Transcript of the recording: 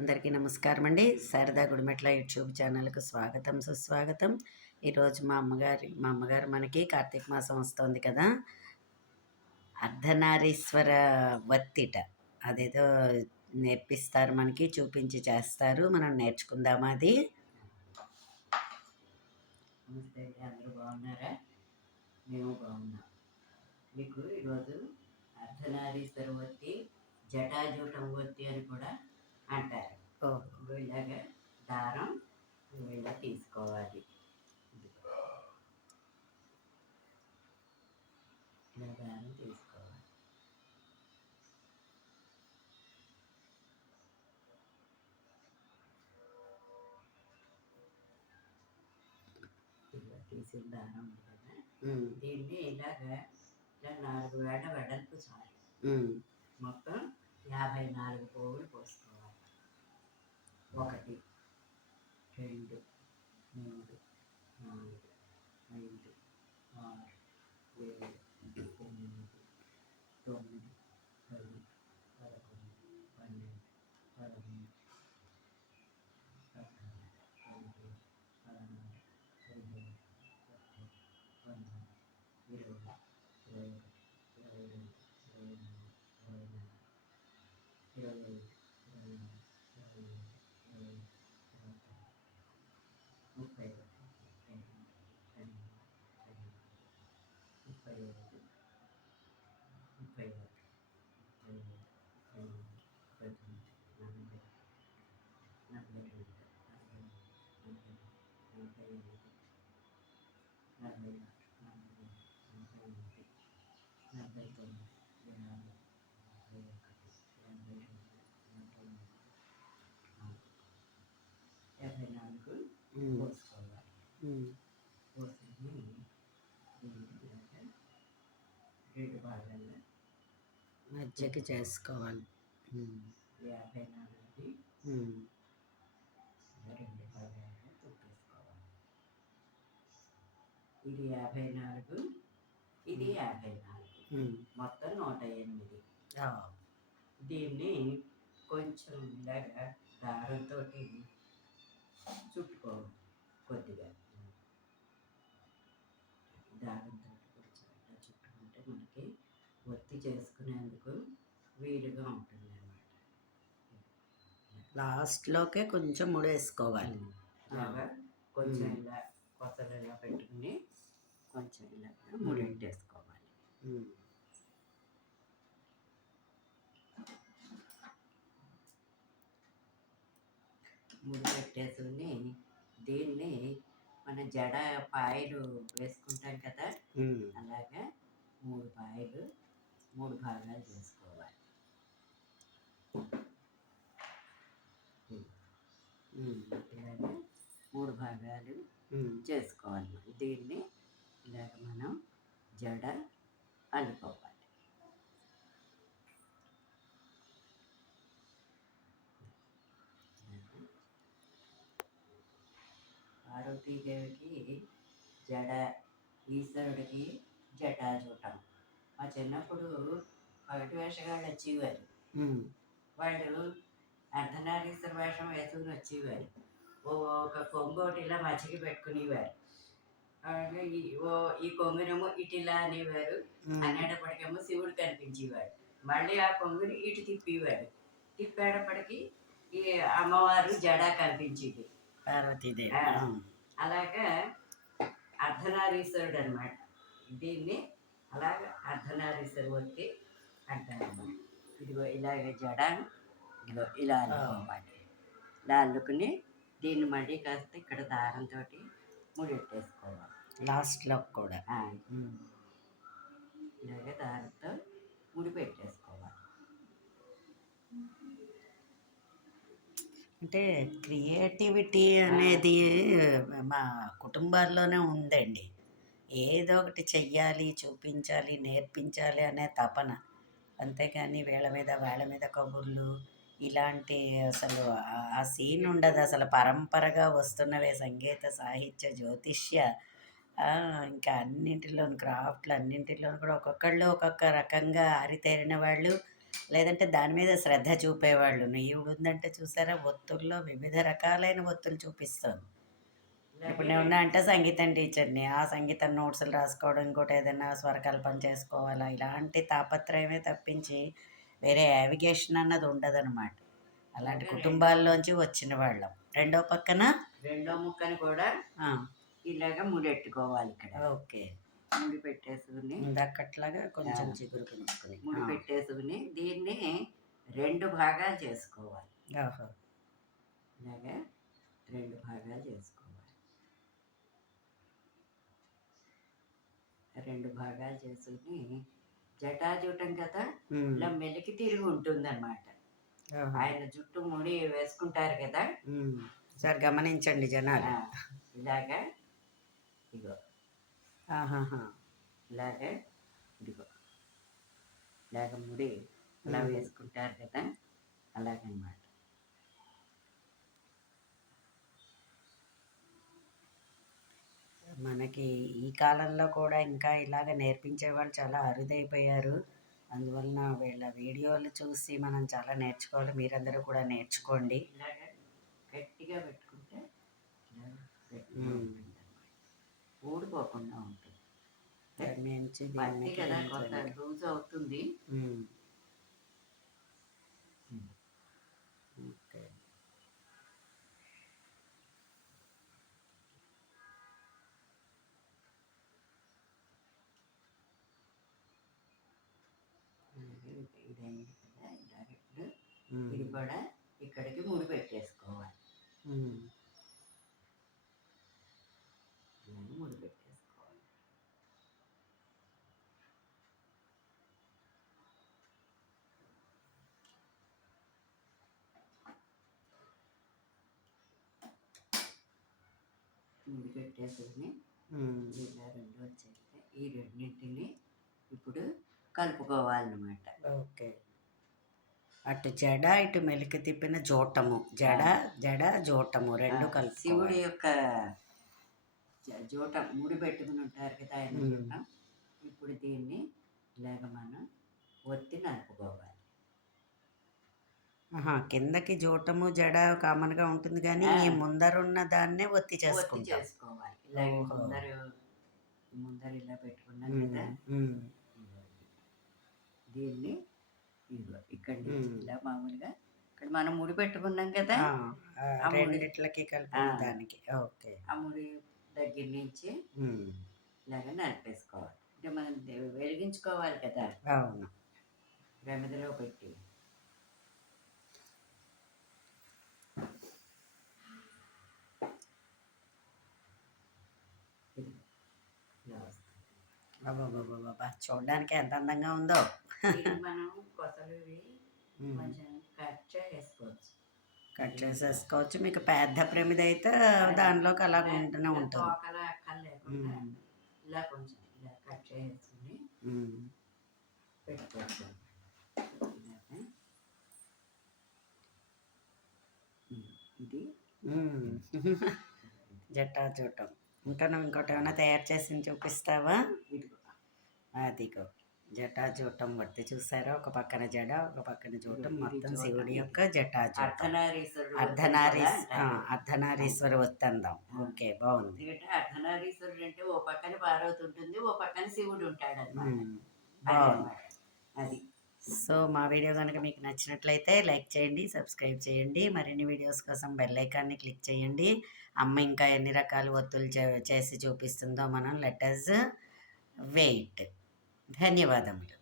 అందరికీ నమస్కారం అండి. శారదా గుడిమెట్ల యూట్యూబ్ ఛానల్‌కు స్వాగతం, సుస్వాగతం. ఈరోజు మా అమ్మగారు మనకి కార్తీక మాసం వస్తోంది కదా! అర్ధనారీశ్వర వత్తిట అదేదో నేర్పిస్తారు మనకి, చూపించి చేస్తారు. మనం నేర్చుకుందామా అది? నమస్తే అండి, అందరూ బాగున్నారా? మేము బాగున్నాం. మీకు ఈరోజు అర్ధనారీశ్వర వత్తి, జటాజూటం వత్తి అని కూడా అంటారు. ఇలాగా దారం ఇలా తీసుకోవాలి. ఇలా దారం తీసుకోవాలి. ఇలా తీసిన దారం ఉంది కదా, దీన్ని ఇలాగా ఇలా 4 వేల వెడల్పు చాలు. మొత్తం 54 పోగులు పోసుకోవాలి. 1 2 3 4 5 6 7 8 9 10 11 12 13 పోసుకోవాలి. పోసి రెండు భాగాలు మధ్యకి చేసుకోవాలి. 54ది 2 భాగాలుగా తుప్పేసుకోవాలి. ఇది 54, ఇది 54, మొత్తం 108. దీన్ని కొంచెం ఇలాగా దారంతో చుట్టుకోవాలి. కొద్దిగా దారంతో కొంచెం ఇలా చుట్టుకుంటే మనకి ఒత్తి చేసుకునేందుకు వీలుగా ఉంటుంది అన్నమాట. లాస్ట్లోకే కొంచెం ముడేసుకోవాలి. ఇలాగా కొంచెం ఇలా కొసలు ఇలా పెట్టుకుని కొంచెం ఇలా ముడెట్టేసుకోవాలి. ముడి పెట్టేసుకుని దీన్ని మన జడ పాయలు వేసుకుంటాం కదా, అలాగా 3 పాయలు 3 భాగాలు చేసుకోవాలి. ఇలాగే 3 భాగాలు చేసుకోవాలి. దీన్ని ఇలాగ మనం జడ అల్లుకోవాలి. పార్వతీదేవికి జడ, ఈశ్వరుడికి జటాజూటం. మా చిన్నప్పుడు పగటి వేషగాళ్ళు వచ్చేవారు. వాళ్ళు అర్ధనారీశ్వర వేషం వేసుకుని వచ్చేవారు. ఒక కొంగు ఒకటి ఇలా మచ్చికి పెట్టుకునేవారు. ఈ కొంగునేమో ఇటిలా అనేవారు. అనేటప్పటికేమో శివుడు కనిపించేవాడు. మళ్ళీ ఆ కొంగుని ఇటు తిప్పేవాడు. తిప్పేటప్పటికి ఈ అమ్మవారు జడ కనిపించేది, పార్వతీదేవి. అలాగా అర్ధనారీశ్వరుడు అనమాట. దీన్ని అలాగ అర్ధనారీశ్వర వత్తి అంటారు. ఇదిగో ఇలాగ జడ ఇదిగో ఇలా అల్లుకోవాలి. ఇలా అల్లుకుని దీన్ని మళ్ళీ కాస్త ఇక్కడ దారంతో ముడెట్టేసుకోవాలి. లాస్ట్లో కూడా ఇలాగ దారంతో ముడి పెట్టేసుకోవాలి. అంటే క్రియేటివిటీ అనేది మా కుటుంబాల్లోనే ఉందండి. ఏదో ఒకటి చెయ్యాలి, చూపించాలి, నేర్పించాలి అనే తపన. అంతేగాని వాళ్ళ మీద కబుర్లు ఇలాంటి అసలు ఆ సీన్ ఉండదు. అసలు పరంపరగా వస్తున్నవే సంగీత, సాహిత్య, జ్యోతిష్య, ఇంకా అన్నింటిలోను క్రాఫ్ట్లు అన్నింటిలోనూ కూడా ఒక్కొక్కళ్ళు ఒక్కొక్క రకంగా ఆరితేరిన వాళ్ళు. లేదంటే దాని మీద శ్రద్ధ చూపేవాళ్ళు. ఈవిడ ఉందంటే చూసారా, ఒత్తుల్లో వివిధ రకాలైన ఒత్తులు చూపిస్తుంది. ఇప్పుడు నేనున్నా అంటే సంగీతం టీచర్‌ని. ఆ సంగీతం నోట్స్‌లు రాసుకోవడం, ఇంకోటి ఏదైనా స్వరకల్పన చేసుకోవాలా, ఇలాంటి తాపత్రయమే తప్పించి వేరే యావిగేషన్ అన్నది ఉండదనమాట. అలాంటి కుటుంబాల్లోంచి వచ్చిన వాళ్ళం. రెండో ముక్కని కూడా ఆ! ఇలాగ ముడెట్టుకోవాలి ఇక్కడ. ఓకే. ముడి పెట్టేసుకుని ఇందాకట్లాగా కొంచెం చిగురు పుంజుకొని. ముడి పెట్టేసుకుని దీన్ని 2 భాగాలు చేసుకోవాలి. ఓహో! ఇలాగా 2 భాగాలు చేసుకోవాలి. 2 భాగాలు చేసుకుని జటాజూటం కదా, ఇలా మెలికి తిరిగి ఉంటుందన్నమాట. ఆయన జుట్టు ముడి వేసుకుంటారు కదా, సార్ గమనించండి జనాలు. ఇలాగా ఇగో ఇలాగా ఇదిగో ఇలాగ ముడి అలా వేసుకుంటారు కదా, అలాగనమాట. మనకి ఈ కాలంలో కూడా ఇంకా ఇలాగ నేర్పించేవాళ్ళు చాలా అరుదైపోయారు. అందువలన వీళ్ళ వీడియోలు చూసి మనం చాలా నేర్చుకోవాలి. మీరందరూ కూడా నేర్చుకోండి. ఇలాగ గట్టిగా పెట్టుకుంటే ఊడిపోకుండా ఉంటుంది. పత్తి కదా కొంత లూజ్ అవుతుంది. ఓకే. ఇదైంది కదా, ఇలాగ ఇది కూడా ఇక్కడికి ముడి పెట్టేసుకోవాలి. ముడి పెట్టేసుకోవాలి. ముడి పెట్టేసుకుని ఇలా 2 వచ్చేస్తే ఈ రెండింటిని ఇప్పుడు కలుపుకోవాలన్నమాట. ఓకే. అటు జడ, ఇటు మెలికి తిప్పిన జోటము, జడ జోటము 2 కలుపు. శివుడి యొక్క జోటం ముడి పెట్టుకుని ఉంటారు కదా ఆయన జోటం. ఇప్పుడు దీన్ని ఇలాగ మనం ఒత్తి నలుపుకోవాలి. కిందకి జోటము జడ కామన్గా ఉంటుంది, కానీ ఈ ముందరున్న దాన్నే ఒత్తి చేసుకోవాలి. ఇలాగ ముందర ఇలా పెట్టుకున్నాం కదా, దీన్ని ఇక్కడ ఇలా మామూలుగా ఇక్కడ మనం ముడి పెట్టుకున్నాం కదా, రెండిట్లకి కలిపి దానికి. ఓకే. ఆ ముడి దగ్గర నుంచి ఇలాగ నలిపేసుకోవాలి. అంటే మనం వెలిగించుకోవాలి కదా. అవును. ప్రమిదలో పెట్టి చూడడానికి ఎంత అందంగా ఉందో. మనం కొసలు కొంచెం కట్ చేసేసుకోవచ్చు. మీకు పెద్ద ప్రమిద అయితే దానిలోకి అలా ఉంటూనే ఉంటుంది. ఇలా కొంచెం ఇలా కట్ చేసుకుని పెట్టుకోవచ్చు. ఇది జటాజూటం. ఇంకా నువ్వు ఇంకోటి ఏమైనా తయారు చేసి చూపిస్తావా? అదిగో జటాజూటం వట్టి చూసారా, ఒక పక్కన జడ, ఒక పక్కన జూటం, మొత్తం శివుడి యొక్క జటాజూటం. అర్ధనారీశ్వర వత్తందాం. ఓకే, బాగుంది. అర్ధనారీశ్వరుడు అంటే ఓ పక్కన పార్వతి ఉంటుంది, ఓ పక్కన శివుడు ఉంటాడు. బాగుంది అది. సో మా వీడియో కనుక మీకు నచ్చినట్లయితే లైక్ చేయండి, సబ్స్క్రైబ్ చేయండి. మరిన్ని వీడియోస్ కోసం బెల్ ఐకాన్ని క్లిక్ చేయండి. అమ్మ ఇంకా ఎన్ని రకాల ఒత్తులు చేసి చూపిస్తుందో మనం లెట్ us వెయిట్. ధన్యవాదములు.